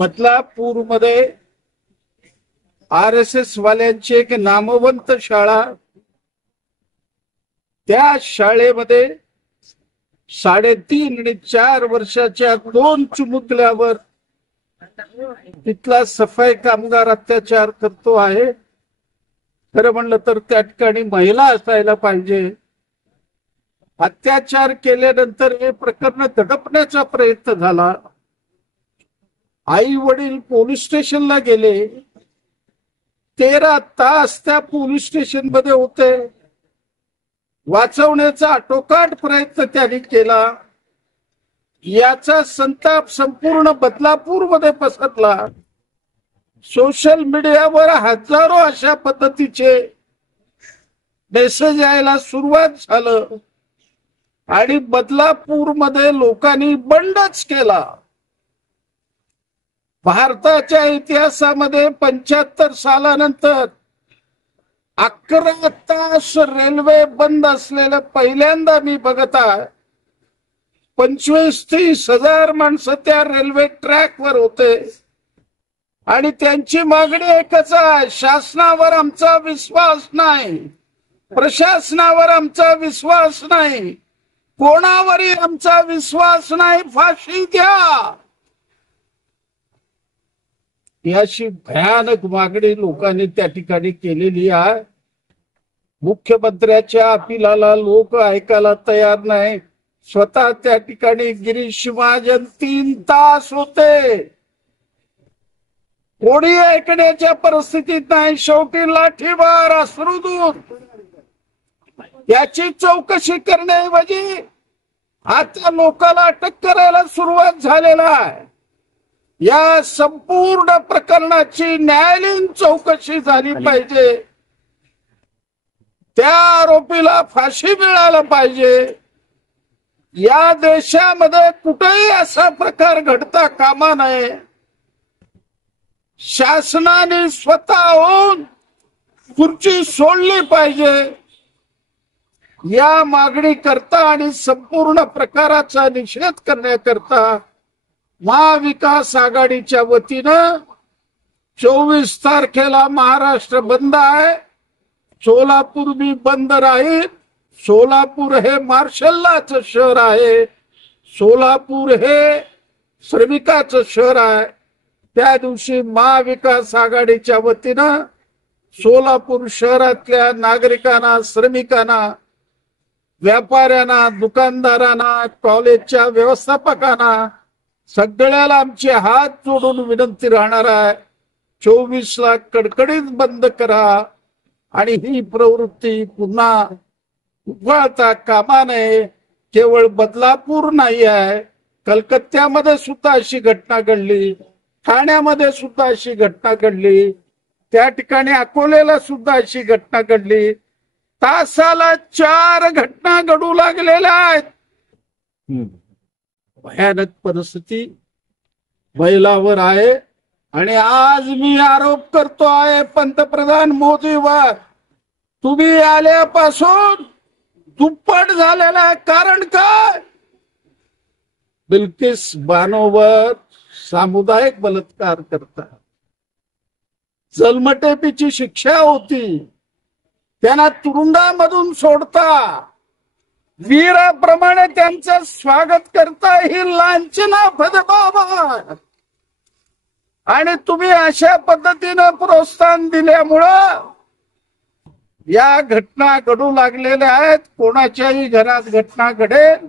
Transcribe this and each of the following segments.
बदलापूर मध्ये RSS वाल्यांची एक नामवंत शाळा, त्या शाळेमध्ये 3.5 आणि 4 वर्षाच्या 2 चिमुकल्यावर तिथला सफाई कामगार अत्याचार करतो आहे. खरं म्हणलं तर त्या ठिकाणी महिला असायला पाहिजे. अत्याचार केल्यानंतर हे प्रकरण दडपण्याचा प्रयत्न झाला. आई वडील पोलीस स्टेशनला गेले. 13 तास त्या पोलीस स्टेशन मध्ये होते. वाचवण्याचा आटोकाट प्रयत्न त्यांनी केला. याचा संताप संपूर्ण बदलापूर मध्ये पसरला. सोशल मीडियावर हजारो अशा पद्धतीचे मेसेज यायला सुरुवात झालं आणि बदलापूर मध्ये लोकांनी बंडच केला. भारताच्या इतिहासामध्ये 75 सालानंतर 11 तास रेल्वे बंद असलेलं पहिल्यांदा मी बघत आहे. 25-30 हजार माणसं त्या रेल्वे ट्रॅकवर होते आणि त्यांची मागणी एकच आहे, शासनावर आमचा विश्वास नाही, प्रशासनावर आमचा विश्वास नाही, कोणावरही आमचा विश्वास नाही, फाशी द्या. याची भयानक मागणी लोकांनी त्या ठिकाणी केलेली आहे. मुख्यमंत्र्याच्या अपिलाला लोक ऐकायला तयार नाही. स्वतः त्या ठिकाणी गिरीश महाजन 3 तास होते. कोणी ऐकण्याच्या परिस्थितीत नाही. शेवटी लाठीमार, अश्रुधूर. याची चौकशी करण्याऐवजी आता लोकांना अटक करायला सुरुवात झालेला आहे. या संपूर्ण प्रकरणाची न्यायालयीन चौकशी झाली पाहिजे. त्या आरोपीला फाशी मिळायला पाहिजे. या देशामध्ये कुठेही असा प्रकार घडता कामा नये. शासनाने स्वतःहून खुर्ची सोडली पाहिजे. या मागणी करता आणि संपूर्ण प्रकाराचा निषेध करण्याकरता महाविकास आघाडीच्या वतीनं 24 तारखेला महाराष्ट्र बंद आहे. सोलापूर भी बंद राहील. सोलापूर हे मार्शललाचं शहर आहे. सोलापूर हे श्रमिकाचं शहर आहे. त्या दिवशी महाविकास आघाडीच्या वतीनं सोलापूर शहरातल्या नागरिकांना, श्रमिकांना, व्यापाऱ्यांना, दुकानदारांना, कॉलेजच्या व्यवस्थापकांना सगळ्याला आमचे हात जोडून विनंती राहणार आहे, 24ला कडकडीत बंद करा आणि ही प्रवृत्ती पुन्हा उफाळता कामा नये. केवळ बदलापूर नाही आहे, कलकत्त्यामध्ये सुद्धा अशी घटना घडली, ठाण्यामध्ये सुद्धा अशी घटना घडली, त्या ठिकाणी अकोलेला सुद्धा अशी घटना घडली. तासाला 4 घटना घडू लागलेल्या आहेत. भयानक परिस्थिती महिलावर आहे. आणि आज मी आरोप करतो आहे पंतप्रधान मोदीवर, तुम्ही आल्यापासून दुप्पट झालेला आहे. कारण काय? बिल्किस बानोवर सामुदायिक बलात्कार करता, जन्मठेपेची शिक्षा होती, त्यांना तुरुंगामधून सोडता, वीराप्रमाणे त्यांचं स्वागत करता, ही लांछना फदबाबा. आणि तुम्ही अशा पद्धतीनं प्रोत्साहन दिल्यामुळं या घटना घडू लागलेल्या आहेत. कोणाच्याही घरात घटना घडेल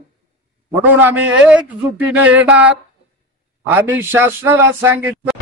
म्हणून आम्ही एकजुटीने येणार. आम्ही शासनाला सांगितलं